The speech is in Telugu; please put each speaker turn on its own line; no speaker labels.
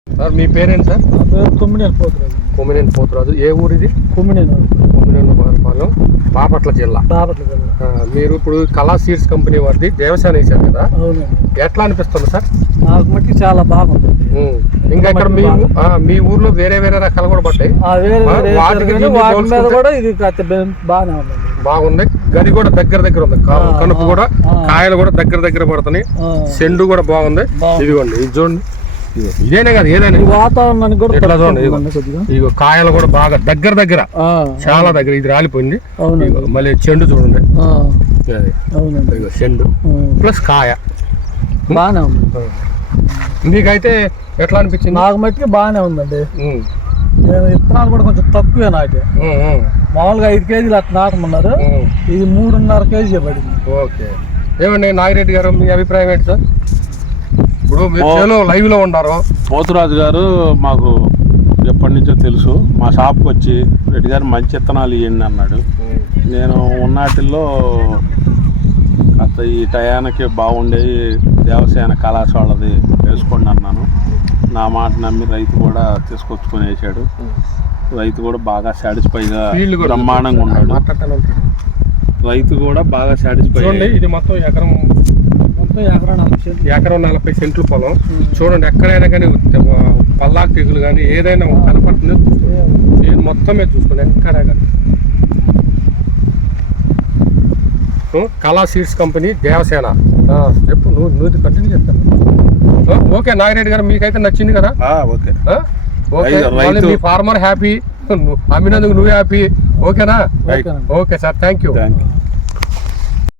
సార్ మీ పేరేంటి సార్?
నా పేరు కొమ్మినేని పోతురాజు.
కొమ్మినేని పోతురాజు. ఏ ఊరు ఇది?
కొమ్మినేని
పాలెం, బాపట్ల జిల్లా.
బాపట్ల జిల్లా.
మీరు ఇప్పుడు కళా సీడ్స్ కంపెనీ వారిది దేవసేన వేశారు కదా,
అవునండి.
ఎట్లా అనిపిస్తుంది సార్?
నాకు మట్టి చాలా బాగుంది.
ఇంకా ఇక్కడ మీ ఊర్లో వేరే వేరే రకాలు కూడా పడ్డాయి.
వాటి మీద కూడా ఇది బాగానే ఉందండి.
బాగుంది. గది కూడా దగ్గర ఉంది, కనుపు కూడా, కాయలు కూడా దగ్గర పడుతున్నాయి. సెండు కూడా బాగుంది. ఇదిగోండి, ఇది చూడండి. ఇదేనే కదా ఏదైనా
వాతావరణానికి కూడా
ఇట్లా చూడండి. ఇగో కాయలు కూడా బాగా దగ్గర చాలా దగ్గర. ఇది రాలిపోయింది. మళ్ళీ చెండు చూడండి, ఇగో చెండు ప్లస్ కాయ
బాగానే ఉంది.
మీకైతే ఎట్లా అనిపించింది?
నాకు మట్టికి బాగానే ఉందండి. నేను విత్తనాలు కూడా కొంచెం తక్కువే నాకే. మామూలుగా 5 కేజీలు అట్లా నాటమన్నారు, ఇది 3.5 కేజీ పడింది.
ఓకే. ఏమండి నాగిరెడ్డి గారు, మీ అభిప్రాయం ఏంటి సార్? ఇప్పుడు మీరు లైవ్ లో ఉన్నారు.
పోతురాజు గారు మాకు ఎప్పటి నుంచో తెలుసు. మా షాప్కి వచ్చి రెడ్డి గారు మంచి విత్తనాలు ఇవ్వండి అన్నాడు. నేను ఉన్నాటిల్లో అంత ఈ టయానికి బాగుండేవి దేవసేన కళాశాలది వేసుకోండి అన్నాను. నా మాట నమ్మి రైతు కూడా తీసుకొచ్చుకొని వేసాడు. రైతు కూడా బాగా సాటిస్ఫైగా బ్రహ్మాండంగా ఉన్నాడు. రైతు కూడా బాగా సాటిస్ఫై.
ఇది మొత్తం ఎకరం 40 సెంట్లు పొలం. చూడండి, ఎక్కడైనా కానీ పల్లాకు తెగులు కానీ ఏదైనా కనపడుతుంది. మొత్తమే చూసుకోండి, ఎక్కడా కానీ. కళా సీడ్స్ కంపెనీ దేవసేన. చెప్పు, నువ్వు కంటిన్యూ చేస్తాను. ఓకే నాగిరెడ్డి గారు, మీకైతే నచ్చింది కదా?
ఓకే.
మీ ఫార్మర్ హ్యాపీ, అమ్మినందుకు నువ్వు హ్యాపీ. ఓకేనా? Okay sir, thank you.